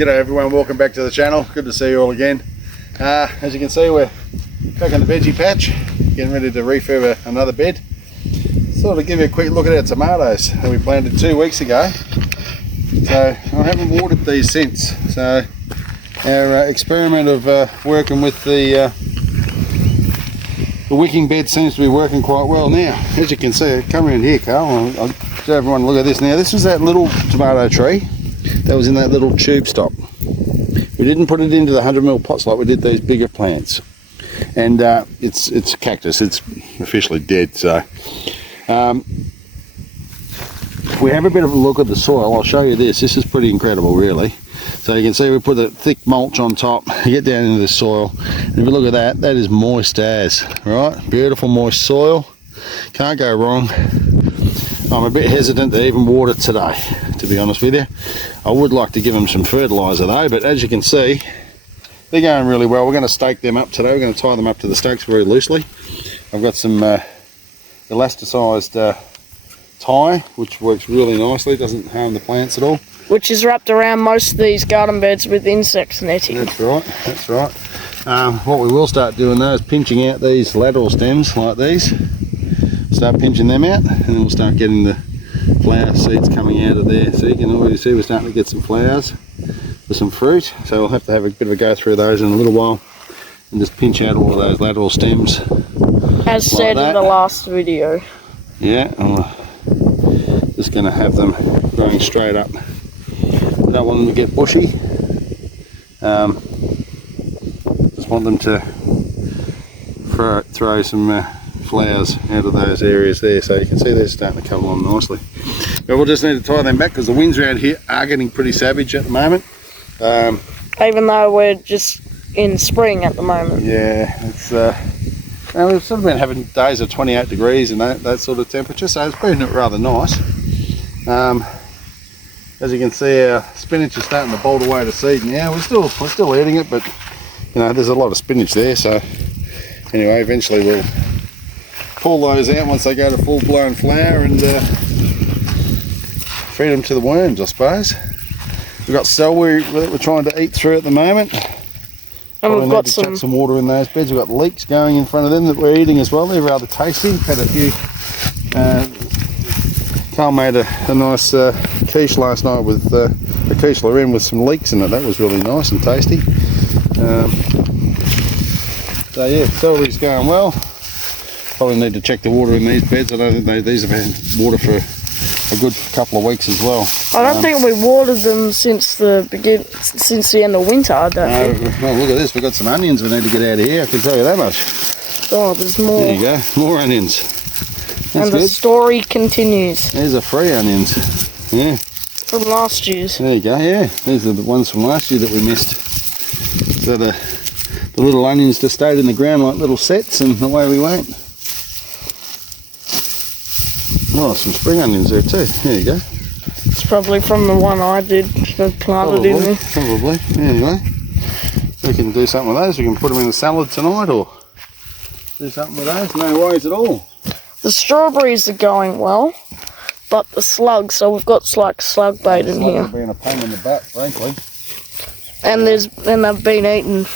G'day everyone, welcome back to the channel. Good to see you all again. As you can see, we're back on the veggie patch, getting ready to refurb another bed. Thought I'd give you a quick look at our tomatoes that we planted 2 weeks ago. So I haven't watered these since. So our experiment of working with the wicking bed seems to be working quite well now. As you can see, come around here, Carl. I'll show everyone a look at this now. This was that little tomato tree that was in that little tube stop. We didn't put it into the 100mm pots like we did these bigger plants. And it's a cactus. It's officially dead. So we have a bit of a look at the soil. I'll show you this. This is pretty incredible, really. So you can see we put a thick mulch on top. You get down into the soil, and if you look at that, that is moist as, right? Beautiful moist soil. Can't go wrong. I'm a bit hesitant to even water today, to be honest with you. I would like to give them some fertiliser though, but as you can see, they're going really well. We're going to stake them up today. We're going to tie them up to the stakes very loosely. I've got some elasticized tie, which works really nicely. Doesn't harm the plants at all. Which is wrapped around most of these garden beds with insect netting. That's right, that's right. What we will start doing though is pinching out these lateral stems like these. Start pinching them out, and then we'll start getting the flower seeds coming out of there. So you can already see we're starting to get some flowers for some fruit. So we'll have to have a bit of a go through those in a little while and just pinch out all of those lateral stems. As said in the last video. Yeah, I'm just going to have them growing straight up. I don't want them to get bushy. Just want them to throw some flowers out of those areas there. So you can see they're starting to come along nicely. But we'll just need to tie them back because the winds around here are getting pretty savage at the moment. Even though we're just in spring at the moment. Yeah, it's we've sort of been having days of 28 degrees and that sort of temperature, so it's been rather nice. As you can see, our spinach is starting to bolt away to seed now. We're still eating it, but you know, there's a lot of spinach there. So anyway, eventually we'll pull those out once they go to full-blown flower and feed them to the worms, I suppose. We've got celery that we're trying to eat through at the moment. And we've got chuck some water in those beds. We've got leeks going in front of them that we're eating as well. They're rather tasty. Had a few. Carl made a nice quiche last night with a quiche Lorraine with some leeks in it. That was really nice and tasty. So yeah, celery's going well. Probably need to check the water in these beds. I don't think these have had water for a good couple of weeks as well. I don't think we watered them since the end of winter. I don't think. Well, look at this. We've got some onions we need to get out of here. I can tell you that much. Oh, there's more. There you go. More onions. That's and the good. story continues. There's a free onions. Yeah. From last year's. There you go. Yeah. These are the ones from last year that we missed. So the little onions just stayed in the ground like little sets, and away we went. Oh, some spring onions there too. There you go. It's probably from the one I did planted in there. Probably. Anyway, we can do something with those. We can put them in a salad tonight or do something with those. No worries at all. The strawberries are going well, but the slugs, so we've got like slug bait in here. Being a pain in the butt, frankly. And they've been eaten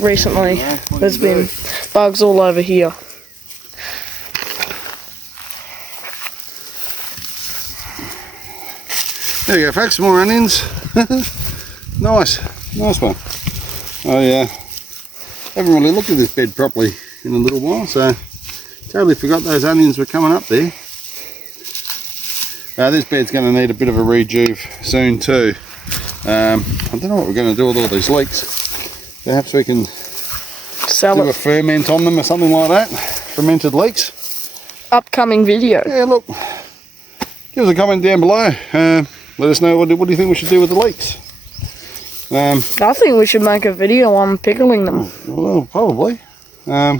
recently. Yeah, there's been bugs all over here. There you go, folks, more onions. Nice one. I haven't really looked at this bed properly in a little while, so totally forgot those onions were coming up there. This bed's going to need a bit of a rejuve soon too. I don't know what we're going to do with all these leeks. Perhaps we can do a ferment on them or something like that. Fermented leeks. Upcoming video. Yeah, look. Give us a comment down below. Let us know what do you think we should do with the leeks. I think we should make a video on pickling them. Well, probably. I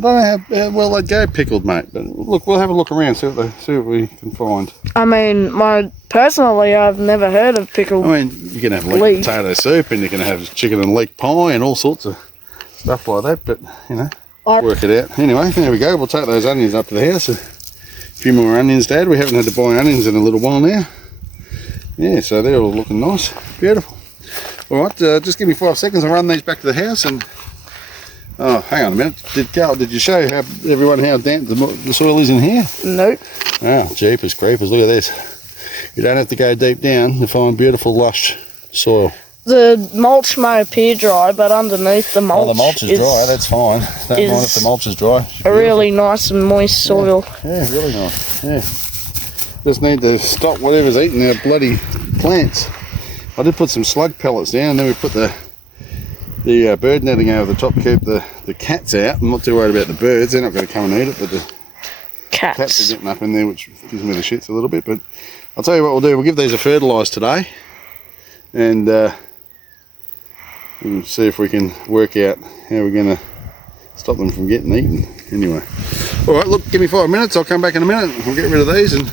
don't know how well they'd go pickled, mate. But look, we'll have a look around, see what we can find. I mean, personally, I've never heard of pickled. I mean, you can have leek potato soup, and you can have chicken and leek pie, and all sorts of stuff like that. But you know, work it out. Anyway, there we go. We'll take those onions up to the house. A few more onions to add. We haven't had to buy onions in a little while now. Yeah, so they're all looking nice, beautiful. All right, just give me 5 seconds. I'll run these back to the house and... Oh, hang on a minute. Carl, did you show everyone how damp the soil is in here? Nope. Oh, jeepers creepers, look at this. You don't have to go deep down to find beautiful, lush soil. The mulch may appear dry, but underneath the mulch, the mulch is dry, that's fine. Don't mind if the mulch is dry. A really nice and moist soil. Yeah, really nice. Yeah. Just need to stop whatever's eating our bloody plants. I did put some slug pellets down, and then we put the bird netting over the top to keep the cats out. I'm not too worried about the birds, they're not going to come and eat it, but the cats are getting up in there, which gives me the shits a little bit. But I'll tell you what we'll do, we'll give these a fertilise today, and we'll see if we can work out how we're going to stop them from getting eaten. Anyway, alright, look, give me 5 minutes, I'll come back in a minute, we'll get rid of these and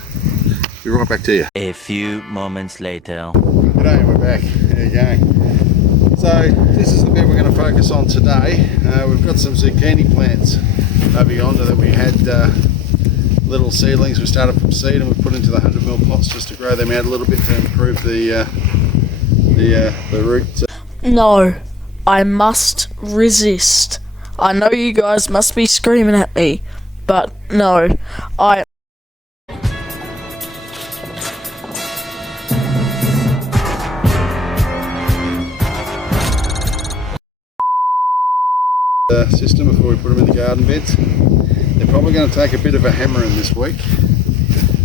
be right back to you. A few moments later. G'day, we're back. How you going? So this is the bit we're going to focus on today. We've got some zucchini plants over yonder that we had little seedlings we started from seed and we put into the 100mm pots just to grow them out a little bit to improve the roots. No, I must resist. I know you guys must be screaming at me, but no, system before we put them in the garden beds. They're probably going to take a bit of a hammering this week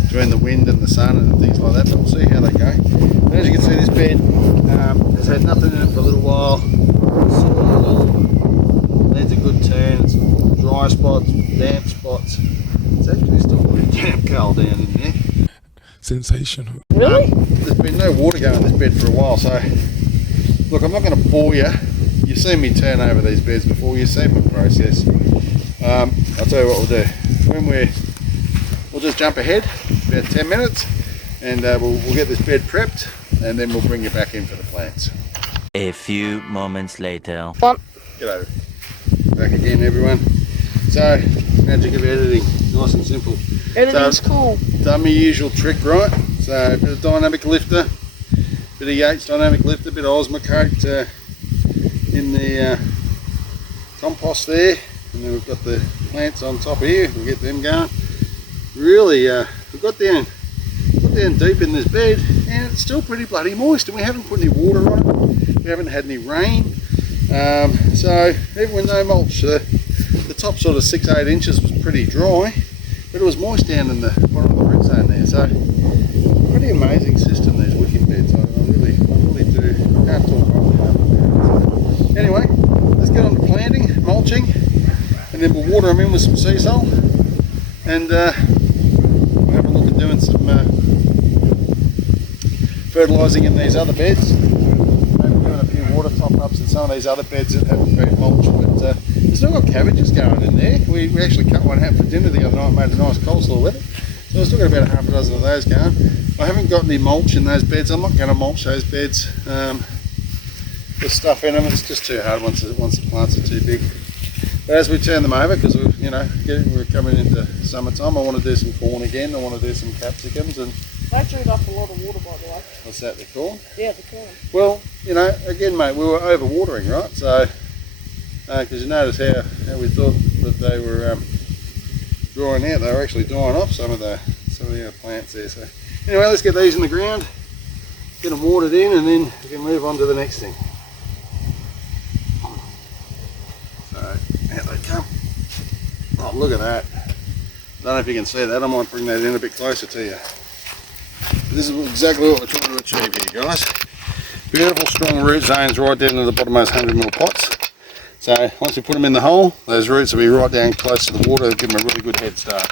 between the wind and the sun and things like that, but we'll see how they go. And as you can see, this bed has had nothing in it for a little while. Soil needs a good turn. It's dry spots, damp spots. It's actually still pretty damp cold down in there. Sensational. really? There's been no water going in this bed for a while, so look, I'm not going to bore you. You've seen me turn over these beds before, you've seen my process. I'll tell you what we'll do. We'll just jump ahead about 10 minutes and we'll get this bed prepped and then we'll bring you back in for the plants. A few moments later. G'day. Back again, everyone. So, magic of editing, nice and simple. Editing's cool. Done my usual trick, right? So, a bit of dynamic lifter, bit of Yates dynamic lifter, bit of Osmocote in the compost there, and then we've got the plants on top here. We'll get them going. Really, we got down deep in this bed, and it's still pretty bloody moist, and we haven't put any water on it. We haven't had any rain, so even with no mulch, the top sort of 6-8 inches was pretty dry, but it was moist down in the bottom of the root zone there. So pretty amazing system, these wicked beds. I really do. I can't talk highly enough about it. So, anyway, let's get on to planting, mulching, and then we'll water them in with some sea salt, and we'll have a look at doing some fertilising in these other beds. Maybe doing a few water top-ups in some of these other beds that haven't been mulched, but we've still got cabbages going in there. We actually cut one out for dinner the other night and made a nice coleslaw with it. So I've still got about half a dozen of those going. I haven't got any mulch in those beds. I'm not going to mulch those beds with stuff in them. It's just too hard once the plants are too big. But as we turn them over, because we're coming into summertime, I want to do some corn again. I want to do some capsicums. And They chewed up a lot of water, by the way. what's that, the corn? Yeah, the corn. Well, again, mate, we were over watering, right? So because you notice how we thought that they were drying out, they were actually dying off some of the plants there. So anyway, let's get these in the ground, get them watered in, and then we can move on to the next thing. So out they come. Oh, look at that. I don't know if you can see that. I might bring that in a bit closer to you. This is exactly what we're trying to achieve here, guys. Beautiful strong root zones right down to the bottom of those 100mm pots. So once we put them in the hole, those roots will be right down close to the water. It'll give them a really good head start.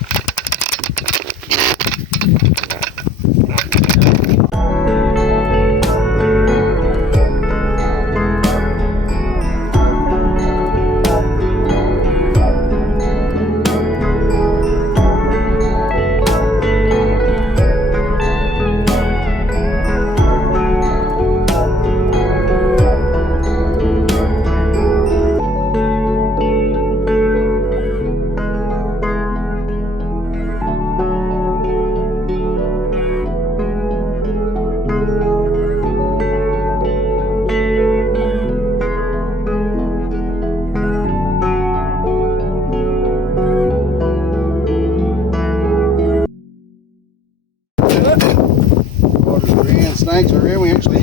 snakes around. We actually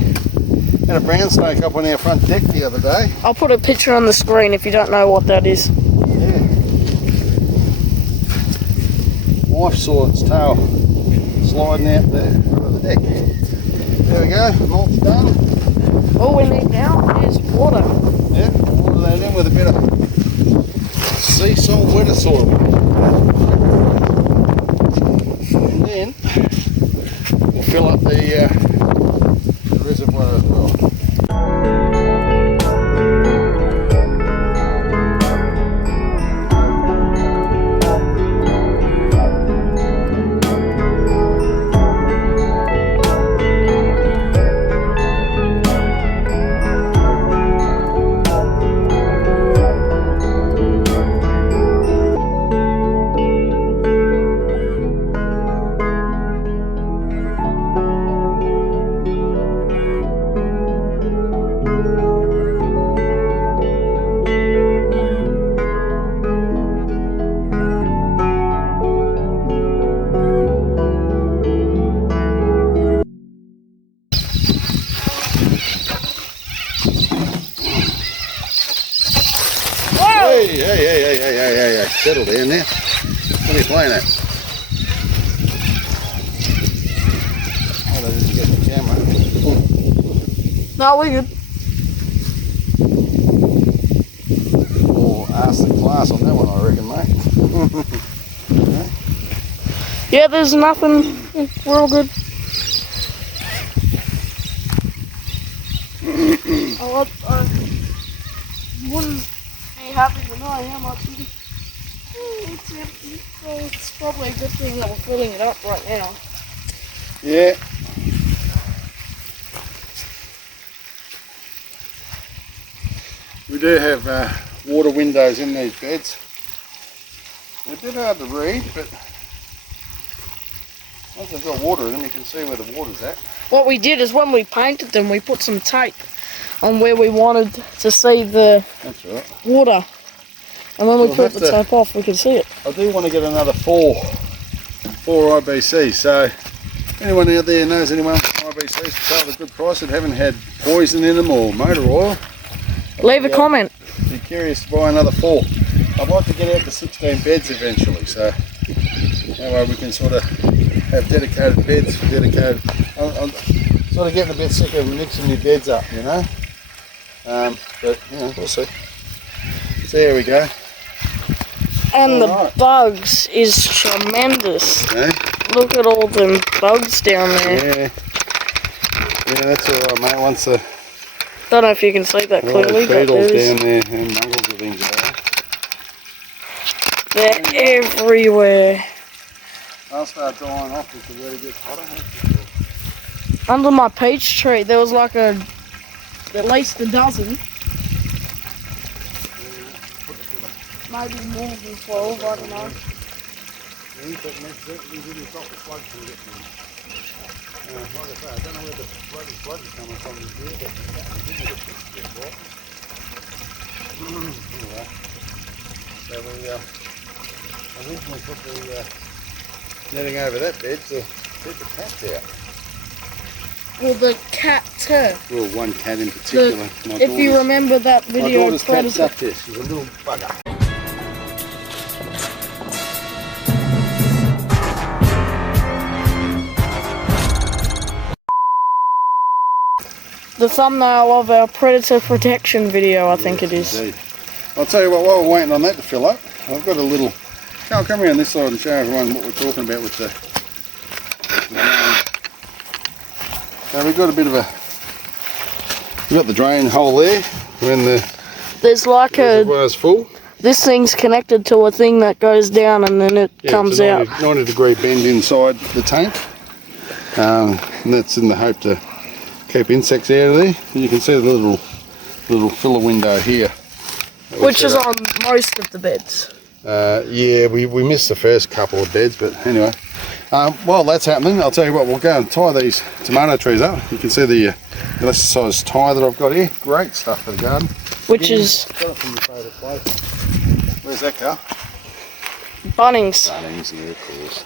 had a brown snake up on our front deck the other day. I'll put a picture on the screen if you don't know what that is. Yeah. Wife saw its tail sliding out the front of the deck. There we go, mulch done. All we need now is water. Yeah, water that in with a bit of sea salt wetter soil. And then we'll fill up the reservoir as well. Hey, settle down there. What are you playing at? Oh, I didn't get the camera. No, we're good. Or ask the class on that one, I reckon, mate. Yeah, there's nothing. We're all good. I wouldn't be happy to know how much it's empty. So it's probably a good thing that we're filling it up right now. Yeah. We do have water windows in these beds. They're a bit hard to read, but once they've got water in them, you can see where the water's at. What we did is when we painted them, we put some tape on where we wanted to see the That's right. water. And when we We'll put have the to- tape off, we can see it. I do want to get another four IBC, so anyone out there knows anyone from IBCs to sell at a good price that haven't had poison in them or motor oil, Leave a comment. be curious to buy another four. I'd like to get out to 16 beds eventually, so that way we can sort of have dedicated beds, I'm sort of getting a bit sick of mixing my beds up, you know, but you know, we'll see. See how we go. And Alright. the bugs is tremendous. Eh? Look at all them bugs down there. Yeah, that's all right, mate. Once the Don't know if you can see that clearly, but beetles there's, down there and mongrels and things like that. they're everywhere. I'll start dying off if the weather gets hotter. Under my peach tree, there was like at least a dozen. Maybe more than 12, I don't know. Like I say, I don't know where the bloody flood is coming from this year, but it's a bit right. Anyway, so we originally put the netting over that bed to keep the cats out. Well, the cat too. Well, one cat in particular. If you remember that my video, daughter's cat's Predator. up there. She's a little bugger. The thumbnail of our predator protection video, I think it is. Indeed. I'll tell you what, while we're waiting on that to fill up, I've got a little... I'll come around this side and show everyone what we're talking about with the... So we've got a bit of a... We've got the drain hole there when the There's like a... reservoir's full. This thing's connected to a thing that goes down and then it comes it's a out. 90-degree bend inside the tank. And that's in the hope to keep insects out of there. And you can see the little filler window here. Which is on most of the beds. Yeah, we missed the first couple of beds, but anyway. While that's happening, I'll tell you what, we'll go and tie these tomato trees up. You can see the lesser size tie that I've got here. Great stuff for the garden. Which is Got it from your favourite place. Where's that car? Bunnings. Bunnings, yeah, of course.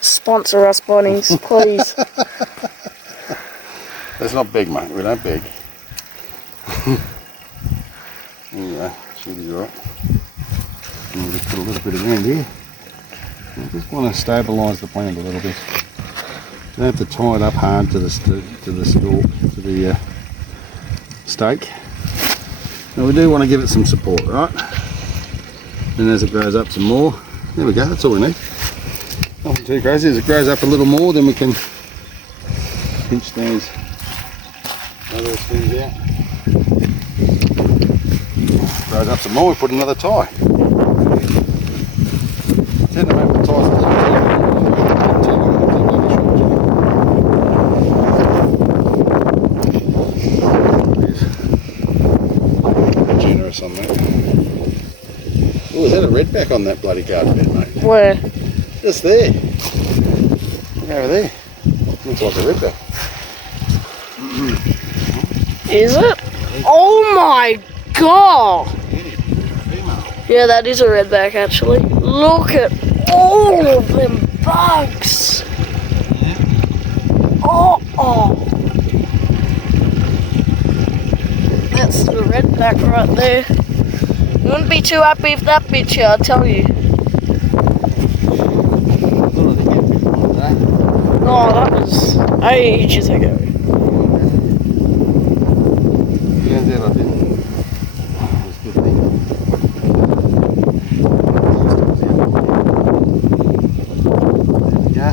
Sponsor us, Bunnings, please. That's not big, mate. We don't beg. There you go. Should be right. And we'll just put a little bit around here. I just want to stabilise the plant a little bit. You don't have to tie it up hard to the stalk, to the stake. Now we do want to give it some support, right? And as it grows up some more, there we go. That's all we need. Nothing too crazy. As it grows up a little more, then we can pinch those other things out. Grows up some more, we put another tie. Tend to make the ties a little too long, generous on that. Oh, is that a redback on that bloody garden bed, mate? Where? Just there. Look over there. Looks like a redback. Is it? Oh my god! Yeah, that is a redback actually. Look at all of them bugs! Oh! That's the redback right there. You wouldn't be too happy if that bit you, I'll tell you. No, that was ages ago. Yeah, there I did. That's a good thing. There we go.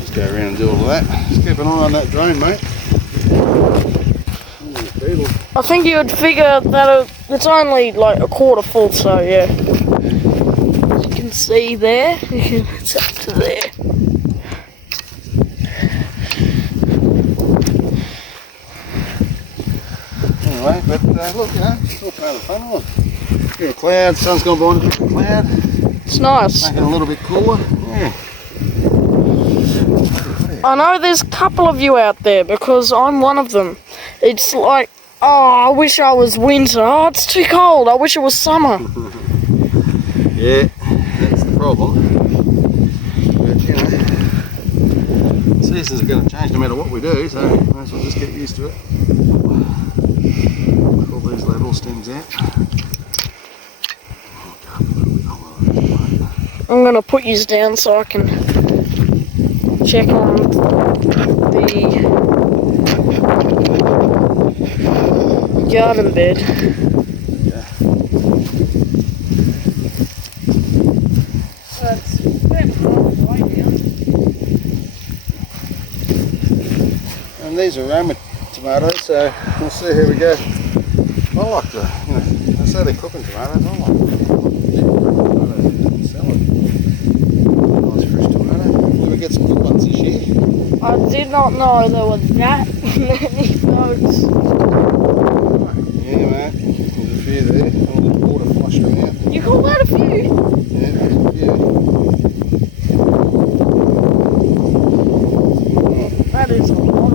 Just go around and do all of that. Just keep an eye on that drone, mate. I think you would figure that it's only like a quarter full, so yeah. As you can see there, it's up to there. Anyway, but look, you know, it's all part of the fun. Look, a cloud, sun's gone behind a bit of a cloud. It's nice. Making it a little bit cooler. Yeah. I know there's a couple of you out there because I'm one of them. It's like, oh, I wish I was winter. Oh, it's too cold. I wish it was summer. Yeah, that's the problem. But, you know, seasons are going to change no matter what we do, so might as well just get used to it. Pull these level stems out. I'm going to put you down so I can check on the garden bed. Yeah. That's about halfway now. And these are Roma tomatoes, so we'll see how we go. I like the, you know, I say they're cooking tomatoes, I like salad. Nice fresh tomato. Did we get some good ones this year? I did not know there were that many folks. Yeah, mate. There's a few there. All the water flushed them out. You call that a few? Yeah, there's a few. That is a lot.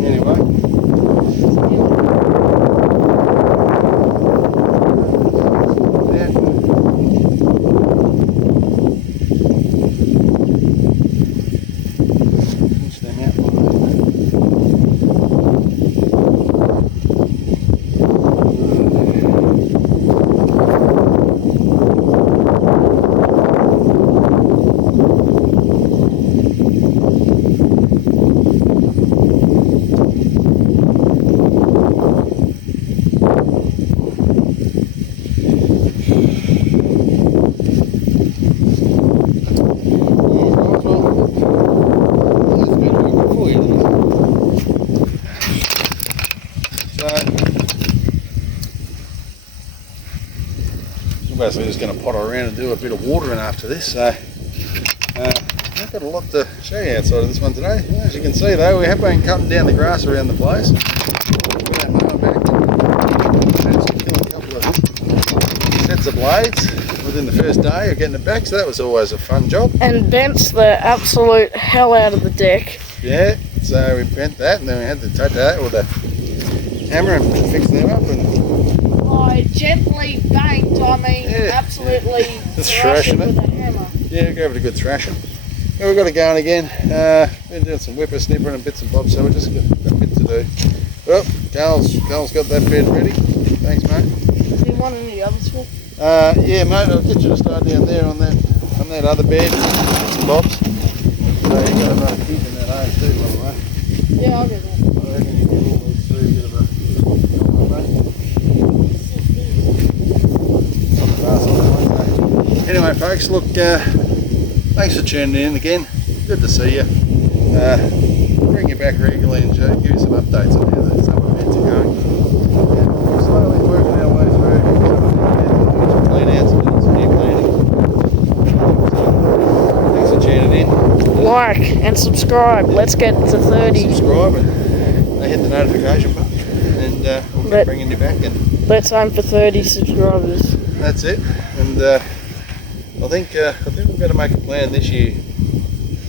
Anyway. Yeah. Pinch them out. Basically just going to potter around and do a bit of watering after this, so I've got a lot to show you outside of this one today. As you can see though, we have been cutting down the grass around the place. We're mowing back. Managed to kill a couple of sets of blades within the first day of getting it back, so that was always a fun job. And bents the absolute hell out of the deck. Yeah, so we bent that and then we had to take that with a hammer and fix them up. And I gently banked, I mean yeah, absolutely just thrashed it thrashing it. with a hammer. Yeah, gave it a good thrashing. Yeah, we've got it going again. Been doing some whippersnippering and bits and bobs, so we just got a bit to do. Well, Carl's got that bed ready. Thanks, mate. Do you want any others for? Yeah, mate, I'll get you to start down there on that other bed. Bits and bobs. So you got another kid in that home too, by the way. Yeah, I'll get that. I reckon you can always see a bit of a anyway, folks, look, thanks for tuning in again. Good to see you. Bring you back regularly and give you some updates on how some events are going. And we're slowly working our way through some clean outs and doing some new planning. So, thanks for tuning in. Like and subscribe. Let's get to 30. Subscribe and hit the notification button, and we'll keep bringing you back. And Let's aim for 30 subscribers. that's it. And I think we're going to make a plan this year,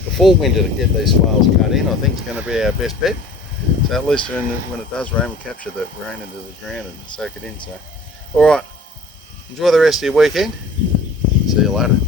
before winter, to get these swales cut in. I think it's going to be our best bet. So at least when it does rain, we'll capture the rain into the ground and soak it in. So, all right, enjoy the rest of your weekend. See you later.